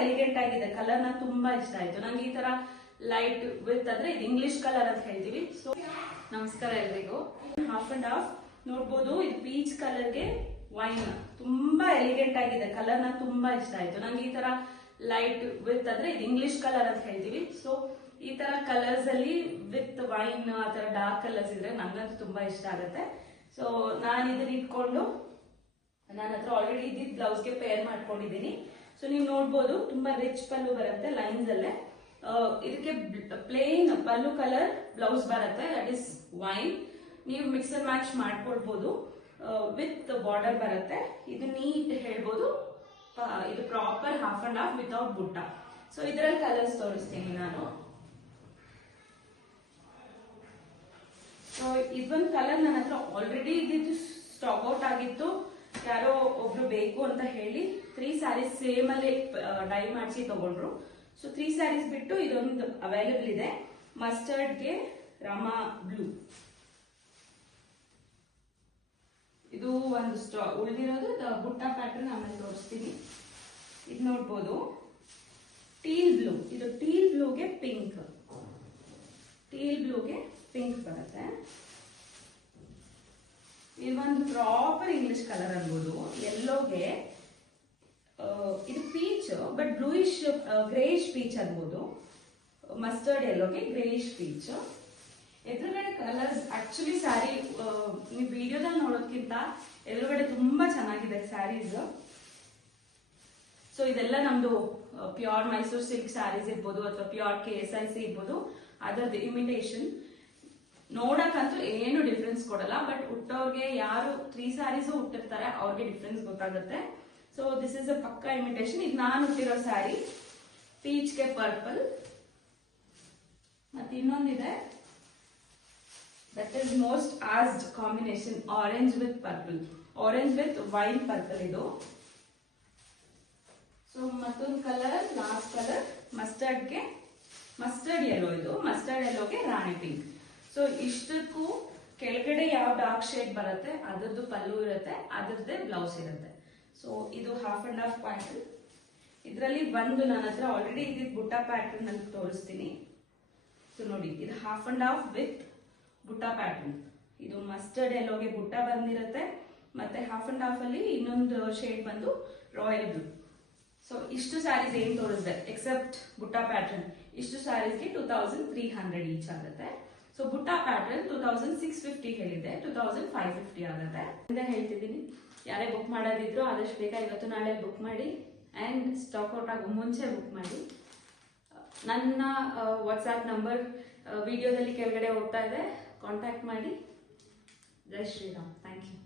Elegant ಆಗಿದೆ. Colour ನಂಗೆ ತುಂಬಾ ಇಷ್ಟ ಆಯ್ತು. ನಂಗೆ ಈ ತರ ಲೈಟ್ ವಿತ್ ಅಂದ್ರೆ ಇದು ಇಂಗ್ಲಿಷ್ ಕಲರ್ ಅಂತ ಹೇಳ್ತೀವಿ. ಸೊ ನಮಸ್ಕಾರ ಎಲ್ರಿಗೂ. ಹಾಫ್ ಅಂಡ್ ಹಾಫ್ ನೋಡ್ಬೋದು, ಇದು ಪೀಚ್ ಕಲರ್ಗೆ ವೈನ್ ತುಂಬಾ ಎಲಿಗೆಂಟ್ ಆಗಿದೆ. ಕಲರ್ ನಂಗೆ ತುಂಬಾ ಇಷ್ಟ ಆಯ್ತು. ನಂಗೆ ಈ ತರ ಲೈಟ್ ವಿತ್ ಅಂದ್ರೆ ಇದು ಇಂಗ್ಲಿಷ್ ಕಲರ್ ಅಂತ ಹೇಳ್ತೀವಿ. ಸೊ ಈ ತರ ಕಲರ್ಸ್ ಅಲ್ಲಿ ವಿತ್ ವೈನ್ ಆ ತರ ಡಾರ್ಕ್ ಕಲರ್ಸ್ ಇದ್ರೆ ನಂಗಂತೂ ತುಂಬಾ ಇಷ್ಟ ಆಗುತ್ತೆ. ಸೊ ನಾನು ಇದನ್ನ ಇಟ್ಕೊಂಡು ನನ್ನ ಹತ್ರ ಆಲ್ರೆಡಿ ಇದ್ದಿದ್ದ ಬ್ಲೌಸ್ಗೆ ಪೇರ್ ಮಾಡ್ಕೊಂಡಿದ್ದೀನಿ. ಸೊ ನೀವು ನೋಡ್ಬೋದು ತುಂಬಾ ರಿಚ್ ಪಲ್ಲು ಬರುತ್ತೆ ಲೈನ್ಸ್ ಅಲ್ಲೇ. ಇದಕ್ಕೆ ಪ್ಲೇನ್ ಪಲ್ಲು ಕಲರ್ ಬ್ಲೌಸ್ ಬರುತ್ತೆ, ದಟ್ ಇಸ್ ವೈನ್. ನೀವು ಮಿಕ್ಸ್ ಅಂಡ್ ಮ್ಯಾಚ್ ಮಾಡ್ಕೊಳ್ಬಹುದು. ವಿತ್ ಬಾರ್ಡರ್ ಬರುತ್ತೆ. ಇದು ನೀಟ್ ಹೇಳ್ಬೋದು, ಇದು proper half and half without ಬುಟ್ಟ. ಸೊ ಇದರಲ್ಲಿ ಕಲರ್ಸ್ ತೋರಿಸ್ತೀನಿ ನಾನು. ಸೊ ಇದೊಂದು ಕಲರ್ ನನ್ನ ಹತ್ರ ಆಲ್ರೆಡಿ ಇದ್ದಿದ್ದು ಸ್ಟಾಕ್ ಔಟ್ ಆಗಿತ್ತು. ಯಾರೋ ಒಬ್ರು ಬೇಕು ಅಂತ ಹೇಳಿ 3 ಸ್ಯಾರೀಸ್ ಸೇಮ್ ಅಲ್ಲಿ ಡೈ ಮಾಡಿಸಿ ತಗೊಂಡ್ರು. ಸೊ 3 ಸ್ಯಾರೀಸ್ ಬಿಟ್ಟು ಇದೊಂದು ಅವೈಲೇಬಲ್ ಇದೆ. ಮಸ್ಟರ್ಡ್ಗೆ ರಾಮಾ ಬ್ಲೂ, ಇದು ಒಂದು ಉಳಿದಿರೋದು ಬುಟ್ಟ ಪ್ಯಾಟರ್ನ್ ಆಮೇಲೆ ತೋರಿಸ್ತೀನಿ. ಇದು ನೋಡ್ಬೋದು ಟೀಲ್ ಬ್ಲೂ, ಇದು ಟೀಲ್ ಬ್ಲೂಗೆ ಪಿಂಕ್, ಟೀಲ್ ಬ್ಲೂಗೆ ಪಿಂಕ್ ಬರುತ್ತೆ. ಇದೊಂದು ಪ್ರಾಪರ್ ಇಂಗ್ಲಿಷ್ ಕಲರ್ ಅನ್ಬೋದು. ಯೆಲ್ಲೋಗೆ ಇದು peach but bluish greyish peach ಅನ್ಬೋದು. ಮಸ್ಟರ್ಡ್ ಯೆಲ್ಲೋಗೆ ಗ್ರೇಯಿಶ್ ಪೀಚ್. ಎದುರುಗಡೆ ಕಲರ್ಸ್ ಆಕ್ಚುಲಿ ಸ್ಯಾರಿ ನೀವು ವಿಡಿಯೋದಲ್ಲಿ ನೋಡೋದಕ್ಕಿಂತ ಎದುರುಗಡೆ ತುಂಬಾ ಚೆನ್ನಾಗಿದೆ ಸ್ಯಾರೀಸ್. ಸೊ ಇದೆಲ್ಲ ನಮ್ದು ಪ್ಯೂರ್ ಮೈಸೂರು ಸಿಲ್ಕ್ ಸ್ಯಾರೀಸ್ ಇರ್ಬೋದು ಅಥವಾ ಪ್ಯೂರ್ KSIC ಇರ್ಬೋದು, ಅದರದ್ದು ಇಮಿಟೇಷನ್. ನೋಡಕ್ಕಂತೂ ಏನು ಡಿಫ್ರೆನ್ಸ್ ಕೊಡಲ್ಲ, ಬಟ್ ಹುಟ್ಟೋರ್ಗೆ ಯಾರು 3 ಸ್ಯಾರೀಸು ಹುಟ್ಟಿರ್ತಾರೆ ಅವ್ರಿಗೆ ಡಿಫ್ರೆನ್ಸ್ ಗೊತ್ತಾಗುತ್ತೆ. ಸೊ ದಿಸ್ ಇಸ್ ಅ ಪಕ್ಕಾ ಇಮಿಟೇಷನ್. ಇದು ನಾನು ಹುಟ್ಟಿರೋ ಸ್ಯಾರಿ, ಪೀಚ್ಗೆ ಪರ್ಪಲ್. ಮತ್ತೆ ಇನ್ನೊಂದಿದೆ, that is most asked combination, orange with purple, orange with wine purple ಇದು. ಸೊ ಮತ್ತೊಂದು ಕಲರ್, ಲಾಸ್ಟ್ ಕಲರ್ ಮಸ್ಟರ್ಡ್ಗೆ ಮಸ್ಟರ್ಡ್ ಯೆಲ್ಲೋ, ಇದು ಮಸ್ಟರ್ಡ್ ಯೆಲ್ಲೋಗೆ ರಾಣಿ ಪಿಂಕ್. ಸೊ ಇಷ್ಟಕ್ಕೂ ಕೆಳಗಡೆ ಯಾವ ಡಾರ್ಕ್ ಶೇಡ್ ಬರುತ್ತೆ ಅದರದ್ದು ಪಲ್ಲು ಇರುತ್ತೆ, ಅದರದ್ದೇ ಬ್ಲೌಸ್ ಇರುತ್ತೆ. ಸೊ ಇದು ಹಾಫ್ ಅಂಡ್ ಹಾಫ್ ಪ್ಯಾಟರ್ನ್. ಇದರಲ್ಲಿ ಬಂದು ನನ್ನ ಹತ್ರ ಆಲ್ರೆಡಿ ಇದ್ದಿದ್ದು ಬುಟ್ಟ ಪ್ಯಾಟರ್ನ್ ಅಂತ ತೋರಿಸ್ತೀನಿ. ಸೊ ನೋಡಿ, ಇದು ಹಾಫ್ ಅಂಡ್ ಹಾಫ್ ವಿತ್ ಬುಟ್ಟ ಪ್ಯಾಟರ್ನ್. ಇದು ಮಸ್ಟರ್ಡ್ ಯೆಲ್ಲೋಗೆ ಬುಟ್ಟ ಬಂದಿರುತ್ತೆ, ಮತ್ತೆ ಹಾಫ್ ಅಂಡ್ ಹಾಫ್ ಅಲ್ಲಿ ಇನ್ನೊಂದು ಶೇಡ್ ಬಂದು ರಾಯಲ್ ಬ್ಲೂ. ಸೊ ಇಷ್ಟು ಸ್ಯಾರೀಸ್ ಏನ್ ತೋರಿಸಿದೆ ಎಕ್ಸೆಪ್ಟ್ ಬುಟ್ಟ ಪ್ಯಾಟರ್ನ್, ಇಷ್ಟು ಸ್ಯಾರೀಸ್ಗೆ 2300 ಈಚ್ ಆಗುತ್ತೆ. ಸೊ ಬುಟ್ಟ ಪ್ಯಾಟರ್ನ್ 2650 ಹೇಳಿದೆ, 2550 ಆಗುತ್ತೆ ಅಂತ ಹೇಳ್ತಿದ್ದೀನಿ. ಯಾರೇ ಬುಕ್ ಮಾಡೋದಿದ್ರು ಆದಷ್ಟು ಬೇಗ ಇವತ್ತು ನಾಳೆ ಬುಕ್ ಮಾಡಿ, ಅಂಡ್ ಸ್ಟಾಕ್ ಔಟ್ ಆಗೋ ಮುಂಚೆ ಬುಕ್ ಮಾಡಿ. ನನ್ನ ವಾಟ್ಸ್ಆ್ಯಪ್ ನಂಬರ್ ವಿಡಿಯೋದಲ್ಲಿ ಕೆಳಗಡೆ ಹೋಗ್ತಾ ಇದೆ, ಕಾಂಟ್ಯಾಕ್ಟ್ ಮಾಡಿ. ಜೈ ಶ್ರೀರಾಮ್. Thank you.